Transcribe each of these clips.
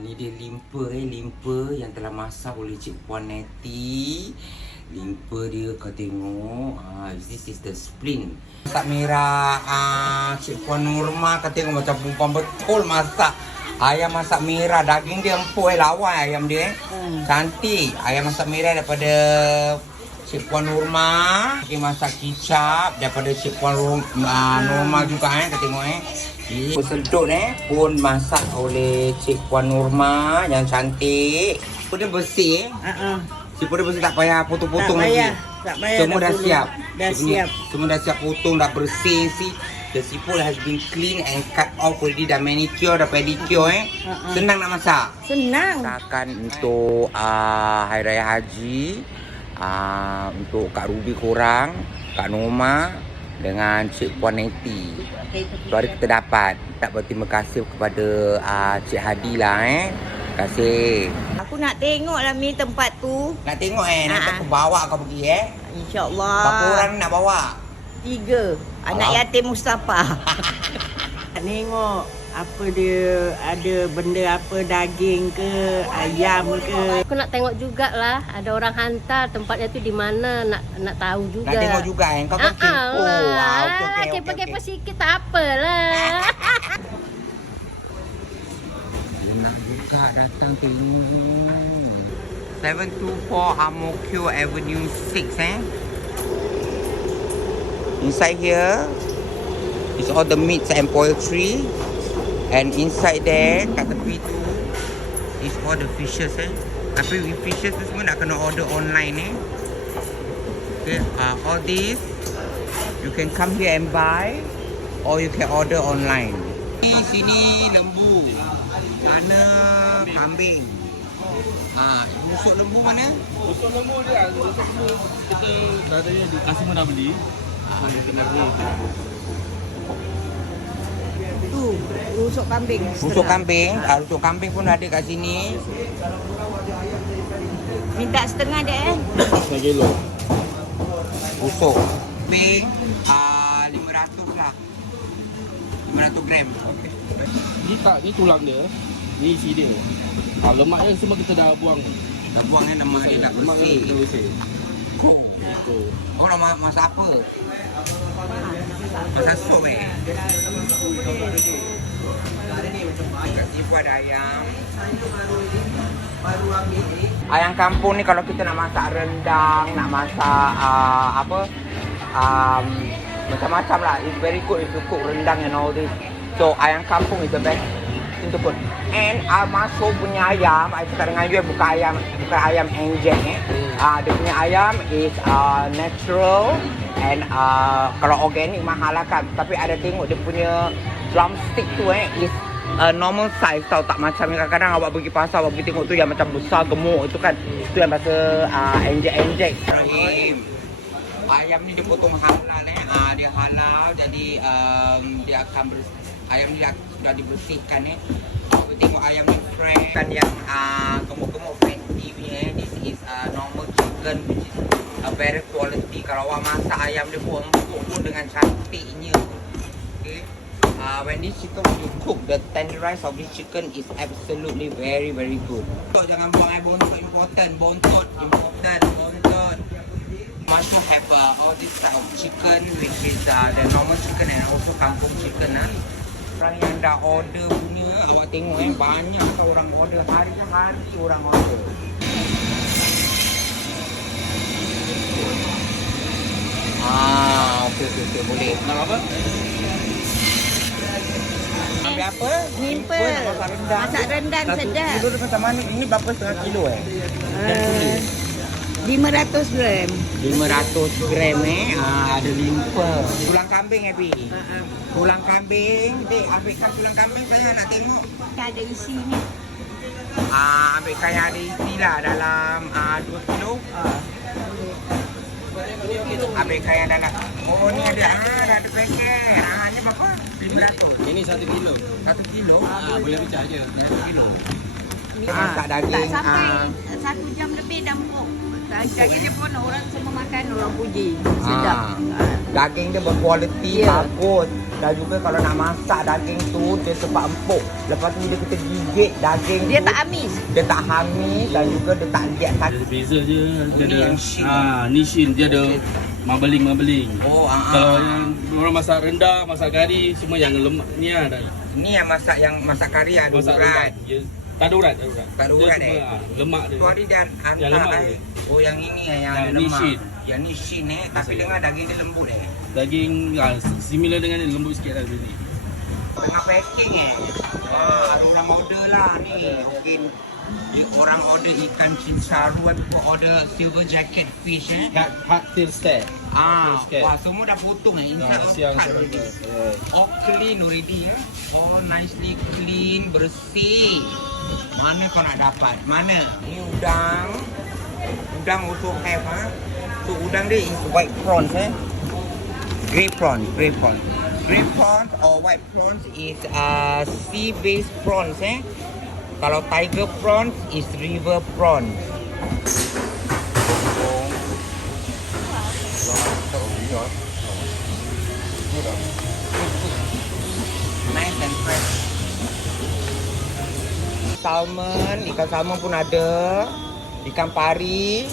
Ni dia limpa yang telah masak oleh Cik Puan Neti. Limpa dia kau tengok. This is the spring. Masak merah. Cik Puan Nurma kau tengok macam perempuan betul masak. Ayam masak merah, daging dia empuk lawan ayam dia. Cantik. Ayam masak merah daripada Cik Puan Nurma. Dia masak kicap daripada Cik Puan Nurma juga kau tengok sedut pun masak oleh Cik Puan Nurma yang cantik. Pun dia bersih. Cik Puan dia bersih, tak payah potong-potong lagi. Tak payah. Semua dah siap. Dah siap. Semua dah siap potong, dah bersih sih. The siput has been clean and cut off already, dah manicure, dah pedicure Senang nak masak. Senang. Masakan untuk Hari Raya Haji. Untuk Kak Ruby korang, Kak Norma dengan Cik Puan Neti. Tu hari kita dapat. Tak berterima kasih kepada Cik Hadi lah Terima kasih. Aku nak tengok lah Mi tempat tu. Nak tengok nanti aku bawa kau pergi InsyaAllah. Berapa orang nak bawa? 3. Anak yatim Mustafa. Nak tengok apa dia, ada benda apa, daging ke, ayam ke. Aku nak tengok jugalah, ada orang hantar tempatnya tu di mana, nak tahu juga. Nak tengok juga kau kan kepo. Kepo-kepo sikit tak apalah. Dia nak buka datang tengok. 724 Ang Mo Kio Avenue 6 Inside here is all the meats and poultry. And inside there, kat tepi tu is all the fishes Tapi with fishes tu semua nak kena order online Okay, all this you can come here and buy or you can order online. Sini lembu, sana kambing. Busuk lembu mana? Busuk lembu dia, busuk lembu kita katanya di customer dah beli. Kita nak beli. Tu, rusuk kambing. Busuk kambing, rusuk kambing pun ada kat sini. Minta setengah dia Setengah kilo. Busuk kambing 500 lah. 500 gram. Ni tulang dia. Ni isi dia. Lemak dia semua kita dah buang. Dah buang nama dia dah bersih. Kau nak masak apa? Masak sup Kat sini ada ayam. Ayam kampung ni kalau kita nak masak rendang, nak masak macam-macam lah. It's very good if you cook rendang and all this. So ayam kampung is the best thing to put. And masuk punya ayam, I cakap dengan you bukan ayam enjek dia punya ayam is natural and kalau organic mahal lah kan. Tapi ada tengok dia punya drumstick tu is normal size tau, tak macam kadang-kadang awak pergi pasar awak pergi tengok tu yang macam besar gemuk itu kan. Itu yang bahasa enjek. Ayam ni dia potong halal dia halal jadi dia akan ayam ni sudah dibersihkan Awak tengok ayam ni fresh kan yang gemuk-gemuk fatty punya This is normal chicken which is a very quality. Kalau awak masak ayam dia pun empuk pun dengan cantiknya. Okay. When this chicken you cook, the tenderize of this chicken is absolutely very very good. Jangan buang air bontot important. Must have all this type of chicken which is the normal chicken and also kampung chicken Orang yang dah order punya awak tengok banyak kan orang order, hari-hari orang order. Okey boleh. Nak apa? Ambil apa? Simple. Masak rendang sedap. Kilo dia macam mana? Ini berapa setengah kilo 500 gram. 500 gram ada limpa. Tulang kambing Bi. Tulang kambing. Dek, ambilkan tulang kambing saya nak tengok. Ada isinya. Ambilkan yang ada isi lah dalam 2 kilo. Ambilkan yang dalam. Oh ni ada dah ada paket. Ni berapa? 500. Ini 1 kilo. 1 kilo? Boleh pecah je. 1 kilo. Masak daging. Tak sampai 1 jam lebih dah empuk. Daging dia pun orang semua makan, orang puji. Sedap. Daging dia berkualiti, Ya. bagus. Dan juga kalau nak masak daging tu, dia cepat empuk. Lepas tu dia kita gigit daging Dia tu, tak amis. dia tak hamis dan juga dia tak liat Ada kaki. beza je. Dia Ini ada yang shin. ni shin dia ada mabeling. Oh, Kalau yang orang masak rendah, masak kari, semua yang lemak ni lah. Ni yang masak kari ada Masak urat. rendah. Tak ada urat, Tak ada urat, Dia cuma, lemak dia. Tu hari dia Yang lemak hantar dia. Oh yang ini yang Yang ada ni lemak. shin. Yang ni shin tapi dengan daging dia lembut Daging similar dengan ni, lembut sikit lah ni. Tengah packing ada orang order lah ni. Okey. Orang order ikan cincaru, ada pun order silver jacket fish Hardtail steak. Wah semua dah potong inside all Siang cut saya already. dapat. All clean already all nicely clean, bersih. Mana kau nak dapat? Mana? Ni udang. Udang also have So udang dia is white prawns Grey prawns. Grey prawns or white prawns is sea based prawns Kalau tiger prawns is river prawns. Nice and fresh. Salmon, ikan salmon pun ada. Ikan pari.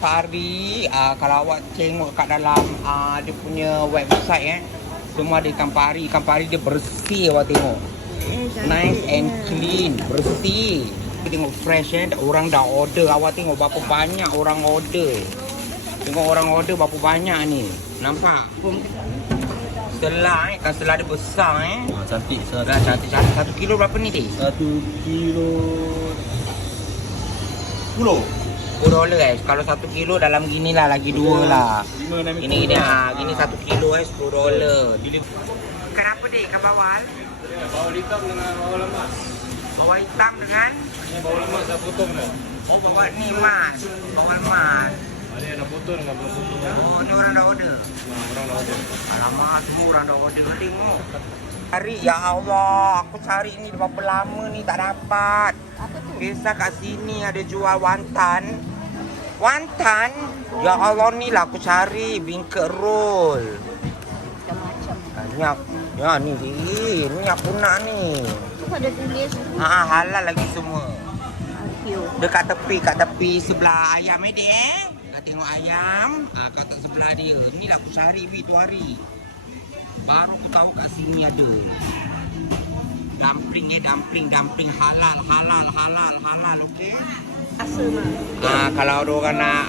Kalau awak tengok kat dalam dia punya website semua ada ikan pari. Ikan pari dia bersih awak tengok. Nice and clean, bersih. Tengok fresh orang dah order. Awak tengok berapa banyak orang order. Tengok orang order berapa banyak ni. Nampak? Selah kan selah dia besar Cantik. Dah cantik-cantik. 1 kilo berapa ni dik? 1 kilo 10. $10 Kalau 1 kilo dalam gini lah lagi 2 lah. 5 6 Gini gini 1 kilo $10. Ikan apa dik? Ikan bawal? Bawal hitam dengan bawal lemas. Bawal hitam dengan Ni bawal lemas dah potong dah. oh bawal ni mas. Bawal mas. Ada yang dah potong dengan belum potong. Oh ni orang dah order. Orang dah ada. Alamak semua orang dah order. Tengok. Cari ya Allah, aku cari ni berapa lama ni tak dapat. Kisah kat sini ada jual wonton. Wonton? Ya Allah ni lah aku cari beancurd roll. Banyak. Ya ni ni aku nak ni. Tu ada tulis Halal lagi semua. Q. Dekat tepi sebelah ayam dek. Kau tengok ayam, kat sebelah dia. Inilah aku cari tu hari. Baru aku tahu kat sini ada. Dumpling halal okey. Rasa mah. Kalau ada orang nak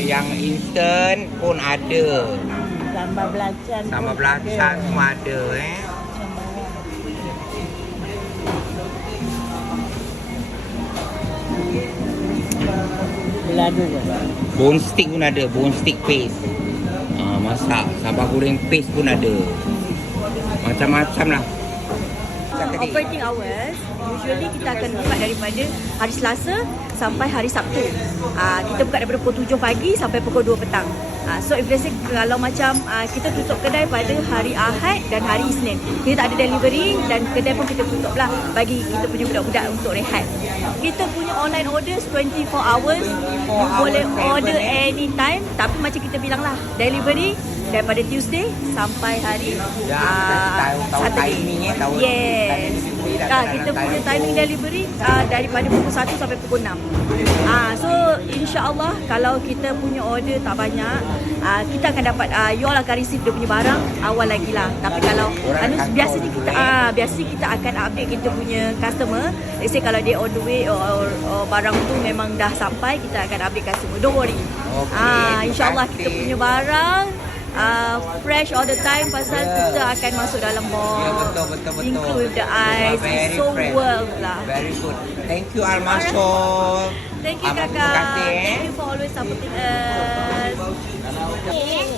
yang instant pun ada. Sambal belacan. Sambal belacan pun ada Beladu. Bone stick pun ada, bone stick paste. Masak, sambal goreng paste pun ada. Macam-macam lah. Operating hours usually kita akan buka daripada hari Selasa sampai hari Sabtu. Kita buka daripada pukul 7 pagi sampai pukul 2 petang. So if let's say kalau macam kita tutup kedai pada hari Ahad dan hari Isnin, kita tak ada delivery dan kedai pun kita tutup lah bagi kita punya budak-budak untuk rehat. Kita punya online orders 24 hours. You boleh order anytime, tapi macam kita bilang lah, delivery daripada Tuesday sampai hari tahu timing tahu. Yes. Kita punya timing delivery daripada pukul 1 sampai pukul 6. So insya-Allah kalau kita punya order tak banyak, kita akan dapat you all akan receive dia punya barang awal lagi lah. Tapi kalau biasanya kita akan update kita punya customer. Let's say kalau dia on the way or barang tu memang dah sampai, kita akan update customer. Don't worry. Insya-Allah kita punya barang fresh all the time pasal kita akan masuk dalam box. Ya, betul. Include the ice. It's so fresh. worth lah. Very good. Thank you Almasol. Thank you kakak. Terima kasih. Thank you for always supporting us.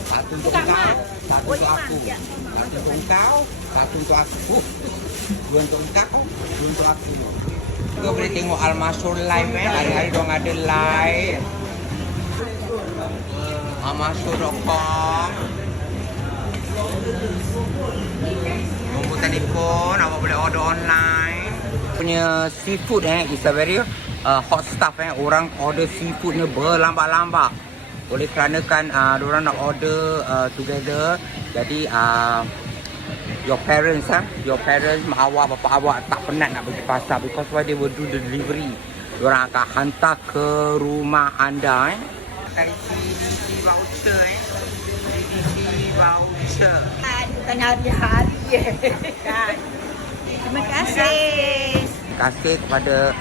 Satu untuk kau, satu untuk aku. Satu untuk kau, satu untuk aku. Dua untuk kau, dua untuk aku. Kau boleh tengok Almasol live hari-hari dong ada live. Almasol.com. Nombor telefon, awak boleh order online. Punya seafood is a very hot stuff orang order seafoodnya berlambak-lambak. Oleh kerana kan diorang nak order together. Jadi your parents mak awak, bapa awak tak penat nak pergi pasar, because why they will do the delivery. Diorang akan hantar ke rumah anda. CDC voucher CDC voucher. Tengah hari-hari. Terima kasih. Terima kasih kepada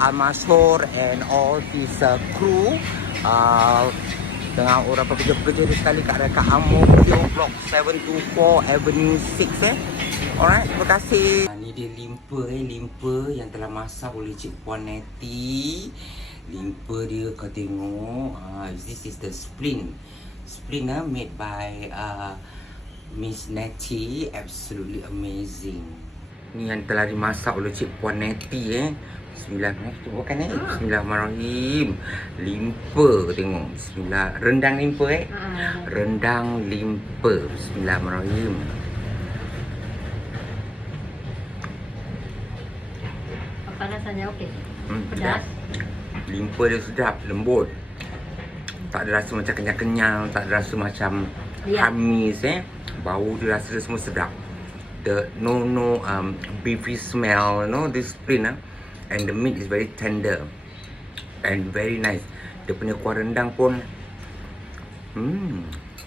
Al-Mashhur and all his crew, dengan orang pekerja-pekerja dia sekali kat dekat Amokyo Block 724 Avenue 6 Alright, terima kasih. Ni dia limpa yang telah masak oleh Cik Puan Neti. Limpa dia kau tengok. This is the spring made by Miss Neti. Absolutely amazing. Ni yang telah dimasak oleh Cik Puan Neti. Bismillahirrahmanirrahim. Limpa tengok. Bismillah. Rendang limpa Rendang limpa. Bismillahirrahmanirrahim. Apa rasanya? Okey. Pedas. Limpa dia sedap, lembut. Tak ada rasa macam kenyang-kenyang, tak ada rasa macam hamis Bau dia, rasa dia semua sedap. The no beefy smell, this spring and the meat is very tender and very nice. Dia punya kuah rendang pun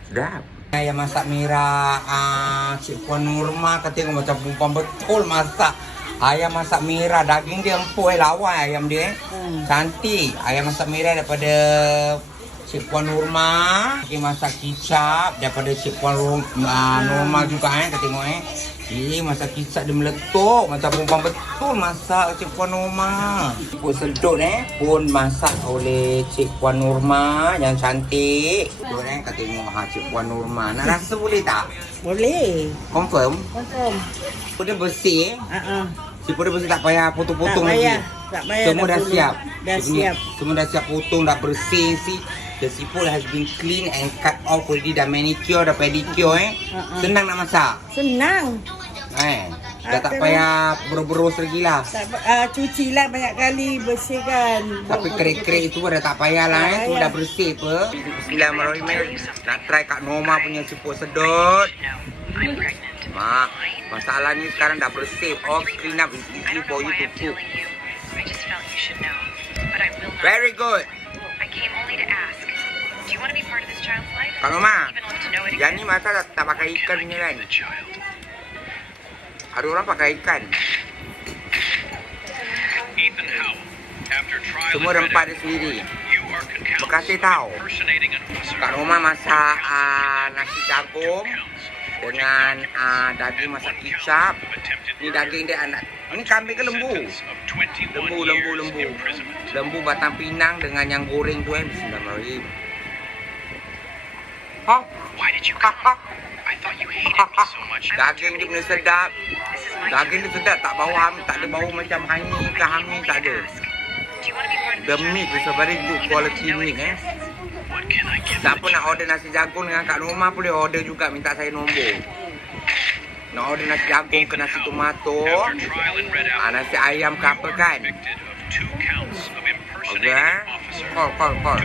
sedap. Ayam masak merah Cik Puan Nurma kata tengok macam perempuan betul masak. Ayam masak merah, daging dia empuk lawan ayam dia cantik. Ayam masak merah daripada Cik Puan Nurma. Dia masak kicap daripada Cik Puan Nurma juga kita tengok masak kicap dia meletup macam perempuan betul masak Cik Puan Nurma. Pun sedut pun masak oleh Cik Puan Nurma yang cantik. Sedut kita tengok Cik Puan Nurma. Nak rasa boleh tak? Boleh. Confirm? Confirm. Dia bersih Siput dia bersih, tak payah potong-potong lagi. Tak payah. Semua dah siap. Dah siap. Semua dah siap potong, dah bersih sih. The siput has been clean and cut off already, dah manicure, dah pedicure Senang nak masak. Senang. Dah tak payah berus-berus lagi lah. Cucilah banyak kali, bersihkan. Tapi kerik-kerik itu dah tak payah lah Semua dah bersih apa. Bismillahirrahmanirrahim. Nak try Kak Norma punya siput sedut. Mak, masalah ni sekarang dah bersih. All clean up is easy for you to cook. Very good. Kak Norma, yang ni masa tak pakai ikan ni kan? Ada orang pakai ikan. Semua rempah dia sendiri. Bekasih tahu. Kak Norma masak nasi jagung dengan daging masak kicap. Ni daging dia anak. Ini kambing ke lembu? Lembu. Lembu batang pinang dengan yang goreng tu Bismillahirrahmanirrahim. Daging dia punya sedap. Daging dia sedap, tak bau tak ada bau macam hani ke hamil, tak ada. The meat is a very good quality meat Siapa nak order nasi jagung dengan Kak Norma boleh order juga, minta saya nombor. Nak order nasi jagung ke nasi tomato, nasi ayam ke apa kan. Okay, call.